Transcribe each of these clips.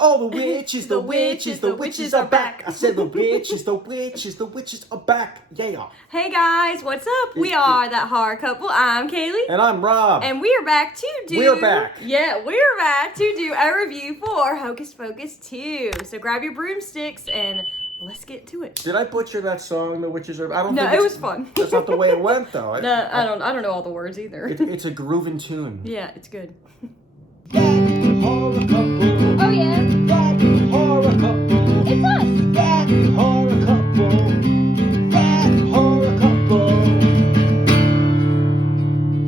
All the witches, the witches are back. I said the witches are back. Yeah. Hey guys, what's up? We are That Horror Couple. I'm Kaylee. And I'm Rob. And we are back to do... We're back. Yeah, we're back to do a review for Hocus Pocus 2. So grab your broomsticks and let's get to it. Did I butcher that song, The Witches Are... I don't No, think it was fun. That's not the way it went, though. I don't know all the words either. It's a grooving tune. Yeah, it's good. That horror couple. Oh yeah. That horror couple. It's us. That horror couple. That horror couple.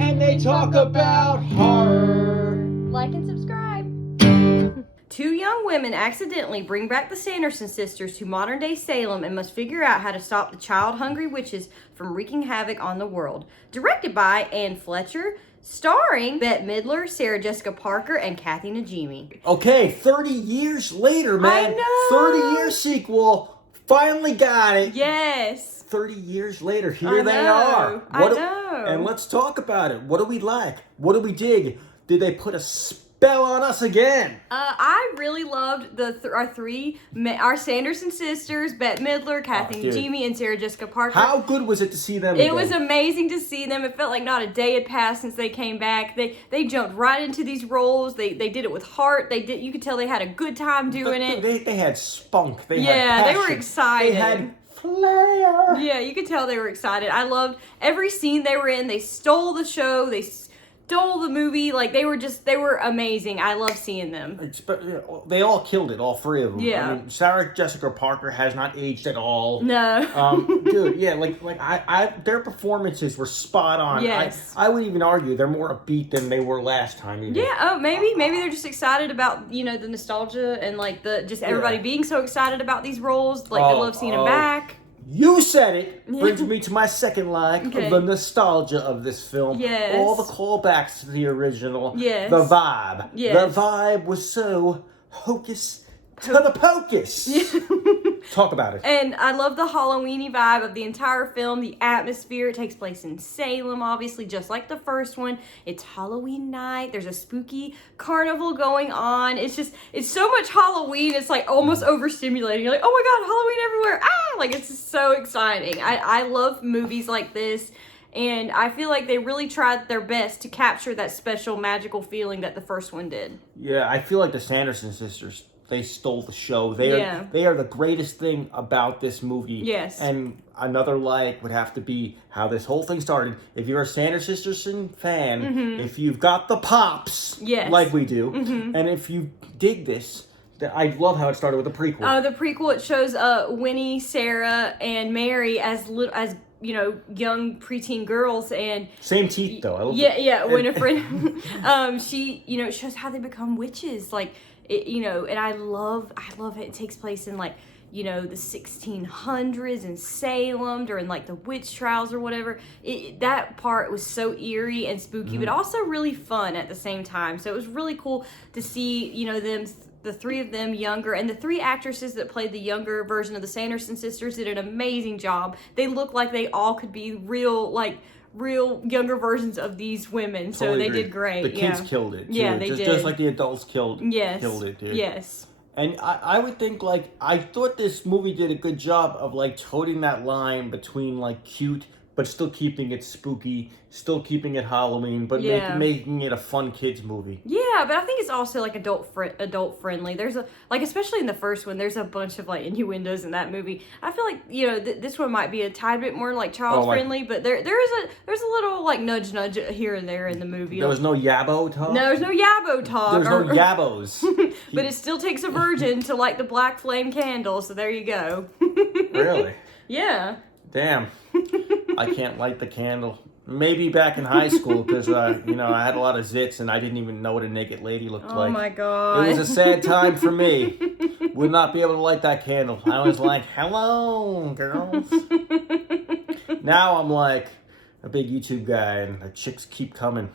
And they talk about horror. Like and subscribe. Two young women accidentally bring back the Sanderson sisters to modern-day Salem and must figure out how to stop the child-hungry witches from wreaking havoc on the world. Directed by Ann Fletcher, starring Bette Midler, Sarah Jessica Parker, and Kathy Najimy. Okay, 30 years later, man. I know. 30-year sequel. Finally got it. Yes. 30 years later, here I they know. are. I know. And let's talk about it. What do we like? What do we dig? Did they put a spell on us again? I really loved our Sanderson sisters, Bette Midler, Kathy Najimy, and Sarah Jessica Parker. How good was it to see them It again? was amazing to see them. It felt like not a day had passed since they came back. They jumped right into these roles. They did it with heart. You could tell they had a good time doing it. They had spunk. They had they were passion. excited. They had flair. Yeah, you could tell they were excited. I loved every scene they were in. They stole the show. They stole the movie. Like, they were amazing. I love seeing them. They all killed it, all three of them. Yeah. I mean, Sarah Jessica Parker has not aged at all. No. Dude, yeah, their performances were spot on. Yes. I would even argue they're more upbeat than they were last time. Even. Yeah, maybe they're just excited about, the nostalgia and everybody being so excited about these roles. They love seeing them back. You said it. Brings me to my second like of the nostalgia of this film. Yes. All the callbacks to the original. Yes. The vibe. Yes. The vibe was so hocus to the pocus. Talk about it. And I love the Halloween-y vibe of the entire film, the atmosphere. It takes place in Salem, obviously, just like the first one. It's Halloween night. There's a spooky carnival going on. It's so much Halloween. It's like almost overstimulating. You're like, oh my God, Halloween everywhere. Ah, like it's just so exciting. I love movies like this. And I feel like they really tried their best to capture that special magical feeling that the first one did. Yeah, I feel like the Sanderson sisters, they stole the show. They are the greatest thing about this movie. Yes. And another like would have to be how this whole thing started. If you're a Sanderson sisters fan, if you've got the pops, like we do, and if you dig this, I love how it started with the prequel. The prequel, it shows Winnie, Sarah, and Mary as young preteen girls, and same teeth though. Winifred. She, it shows how they become witches. And I love it takes place in the 1600s in Salem during the witch trials or whatever. That part was so eerie and spooky, but also really fun at the same time. So it was really cool to see, the three of them younger, and the three actresses that played the younger version of the Sanderson sisters did an amazing job. They look like they all could be real younger versions of these women. So they did great. The kids killed it too. Yeah, they did. Just like the adults killed it, dude. Yes. And I would think I thought this movie did a good job of toting that line between cute but still keeping it spooky, still keeping it Halloween, but making it a fun kids movie. Yeah, but I think it's also adult friendly. There's especially in the first one, there's a bunch of innuendos in that movie. I feel like this one might be a tad bit more child friendly, but there's a little nudge here and there in the movie. There was no yabbo talk. No, there's no yabbo talk. There's no yabbos. But it still takes a virgin to light the black flame candle. So there you go. Really? Yeah. Damn. I can't light the candle. Maybe back in high school because, I had a lot of zits and I didn't even know what a naked lady looked like. Oh, my God. It was a sad time for me. Would not be able to light that candle. I was like, hello, girls. Now I'm a big YouTube guy and the chicks keep coming.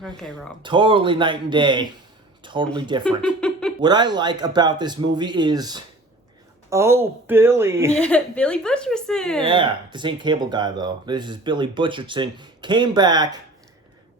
Okay, Rob. Totally night and day. Totally different. What I like about this movie is... Oh, Billy. Yeah, Billy Butcherson. Yeah, this ain't Cable Guy, though. This is Billy Butcherson. Came back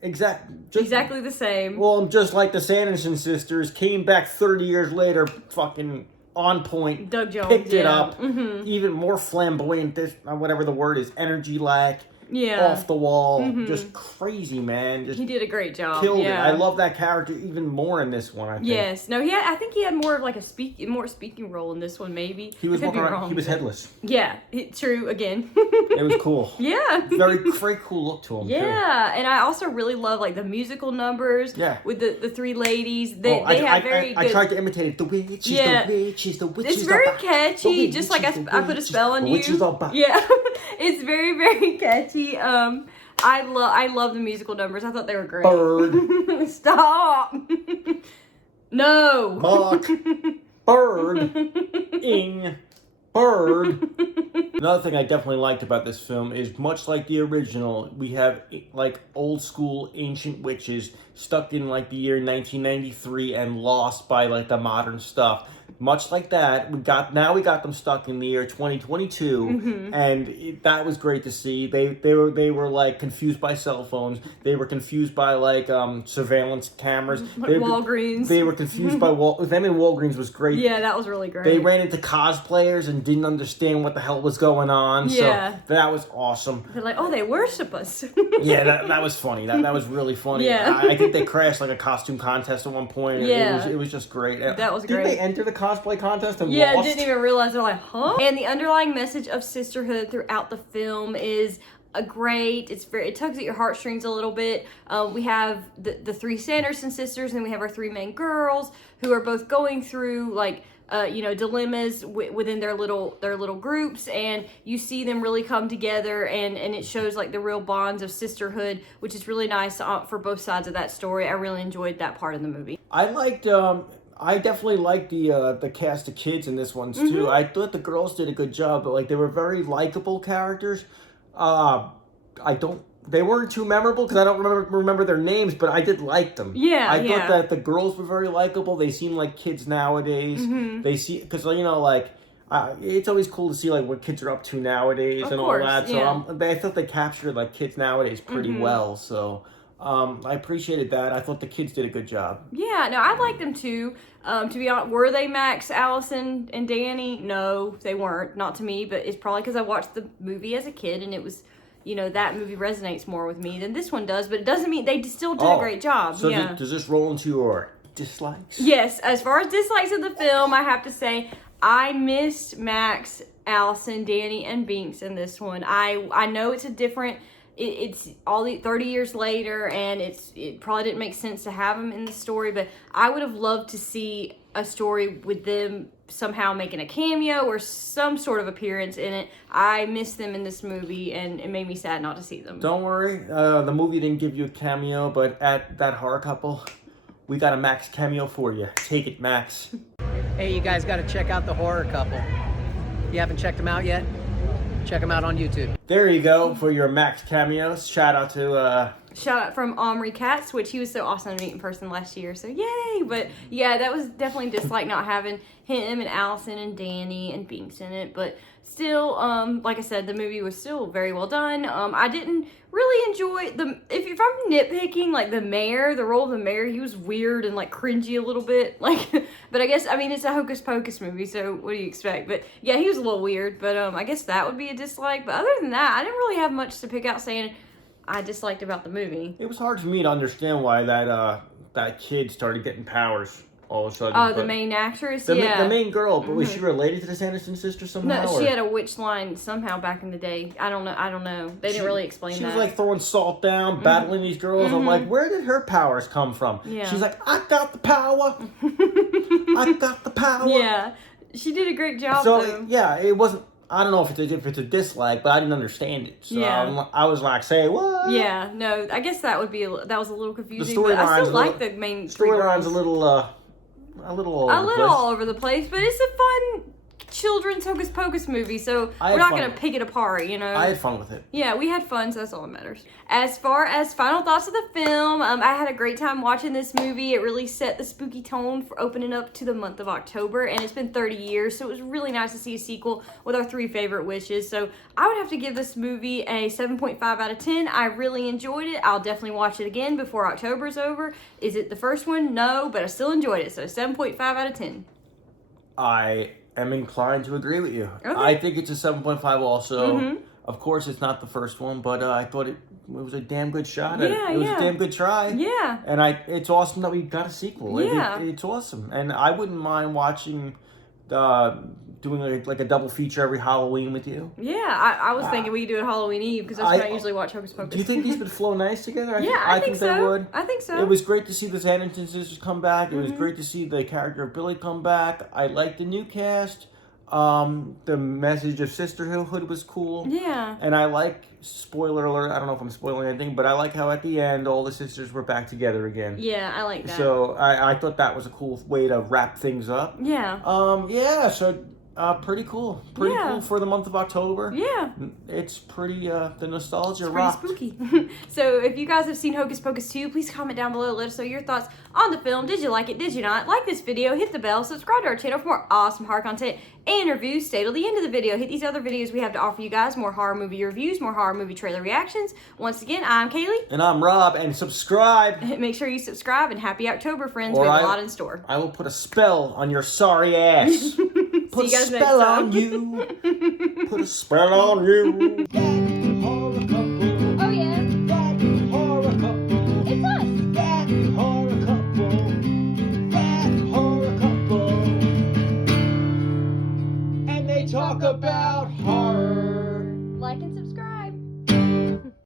Exactly the same. Well, just like the Sanderson sisters came back 30 years later, fucking on point. Doug Jones picked it up, even more flamboyant. Whatever the word is, energy lack. Yeah. Off the wall, just crazy, man. Just he did a great job. Killed it. I love that character even more in this one. I think. Yes. No. I think he had more of like a speaking role in this one. Maybe he was walking around. He was headless. Yeah. True. Again. It was cool. Yeah. Very cool look to him. Yeah, too. And I also really love like the musical numbers. Yeah. With the three ladies, they have very good. I tried to imitate it. The witch is the witch is the witch. It's very catchy. Just like I put a spell on you. Yeah. It's very, very catchy. I love the musical numbers. I thought they were great. Bird. Stop. No. Buck. Bird. Ing. Bird. Another thing I definitely liked about this film is, much like the original, we have like old school ancient witches stuck in like the year 1993 and lost by like the modern stuff. Much like that, we got them stuck in the year 2022, and that was great to see. They were like confused by cell phones. They were confused by like surveillance cameras. Walgreens. They were confused by them in Walgreens was great. Yeah, that was really great. They ran into cosplayers and didn't understand what the hell was going on. Yeah. So that was awesome. They're like, oh, they worship us. Yeah, that was funny. That was really funny. Yeah. I think they crashed like a costume contest at one point. Yeah. It was just great. That was great. Did they enter the cosplay contest and yeah, lost? Didn't even realize. They're like, huh? And the underlying message of sisterhood throughout the film is great. It tugs at your heartstrings a little bit. We have the three Sanderson sisters, and we have our three main girls who are both going through like dilemmas within their little groups, and you see them really come together, and it shows like the real bonds of sisterhood, which is really nice for both sides of that story. I really enjoyed that part of the movie. I definitely liked the cast of kids in this one too. I thought the girls did a good job, but like they were very likable characters. They weren't too memorable because I don't remember their names, but I did like them. Yeah, I thought that the girls were very likable. They seem like kids nowadays. They see, because it's always cool to see like what kids are up to nowadays all that. So I thought they captured like kids nowadays pretty well. So I appreciated that. I thought the kids did a good job. Yeah, no, I liked them too. To be honest, were they Max, Allison, and Danny? No, they weren't. Not to me, but it's probably because I watched the movie as a kid and it was, that movie resonates more with me than this one does. But it doesn't mean they still did a great job. So does this roll into your dislikes? Yes, as far as dislikes of the film, I have to say I missed Max, Allison, Danny, and Binks in this one. I know it's a different. It's all 30 years later, and it probably didn't make sense to have them in the story, but I would have loved to see a story with them somehow making a cameo or some sort of appearance in it. I missed them in this movie, and it made me sad not to see them. Don't worry, the movie didn't give you a cameo, but at that horror couple, we got a Max cameo for you. Take it, Max. Hey, you guys got to check out the horror couple. You haven't checked them out yet? Check them out on YouTube. There you go for your Max cameos. Shout out from Omri Katz, which he was so awesome to meet in person last year. So yay! But yeah, that was definitely a dislike not having him and Allison and Danny and Binks in it. But still, like I said, the movie was still very well done. I didn't really enjoy if I'm nitpicking, like the role of the mayor, he was weird and like cringy a little bit. But I guess, it's a Hocus Pocus movie, so what do you expect? But yeah, he was a little weird, but I guess that would be a dislike. But other than that, I didn't really have much to pick out saying I disliked about the movie. It was hard for me to understand why that kid started getting powers all of a sudden. Oh, the main actress? The main girl, but was she related to the Sanderson sister somehow? No, she had a witch line somehow back in the day. I don't know. They didn't really explain that. She was like throwing salt down, battling these girls. I'm like, where did her powers come from? Yeah. She's like, I got the power. I got the power. Yeah. She did a great job, though. Yeah, it wasn't, I don't know if it's a dislike, but I didn't understand it. So I was like, say what? Yeah, no, I guess that was a little confusing. But I still like the main three girls. Storyline's a little all over the place. All over the place, but it's a children's Hocus Pocus movie, so I we're had not fun going to with it. pick it apart, you know. I had fun with it. Yeah, we had fun, so that's all that matters. As far as final thoughts of the film, I had a great time watching this movie. It really set the spooky tone for opening up to the month of October, and it's been 30 years, so it was really nice to see a sequel with our 3 favorite witches. So I would have to give this movie a 7.5 out of 10. I really enjoyed it. I'll definitely watch it again before October's over. Is it the first one? No, but I still enjoyed it, so 7.5 out of 10. I am inclined to agree with you. Okay. I think it's a 7.5 also. Of course, it's not the first one, but I thought it was a damn good shot. It was a damn good try. Yeah. And it's awesome that we got a sequel. Yeah. It's awesome. And I wouldn't mind watching, doing like a double feature every Halloween with you. Yeah, I was thinking we could do it Halloween Eve, because that's when I usually watch Hocus Pocus. Do you think these would flow nice together? I think so. They would. I think so. It was great to see the Sanderson sisters come back. It was great to see the character of Billy come back. I liked the new cast. The message of sisterhood was cool. Yeah. And I like, spoiler alert, I don't know if I'm spoiling anything, but I like how at the end all the sisters were back together again. Yeah, I like that. So I thought that was a cool way to wrap things up. Yeah. So pretty cool. Pretty cool for the month of October. Yeah. It's pretty, the nostalgia It's rocked. pretty spooky. So if you guys have seen Hocus Pocus 2, please comment down below. Let us know your thoughts on the film. Did you like it? Did you not? Like this video, hit the bell, subscribe to our channel for more awesome horror content and reviews. Stay till the end of the video. Hit these other videos we have to offer you guys. More horror movie reviews, more horror movie trailer reactions. Once again, I'm Kaylee. And I'm Rob, and subscribe. Make sure you subscribe, and happy October, friends. Or We have a lot in store. I will put a spell on your sorry ass. Put See you guys a next spell time. on you. Put a spell on you.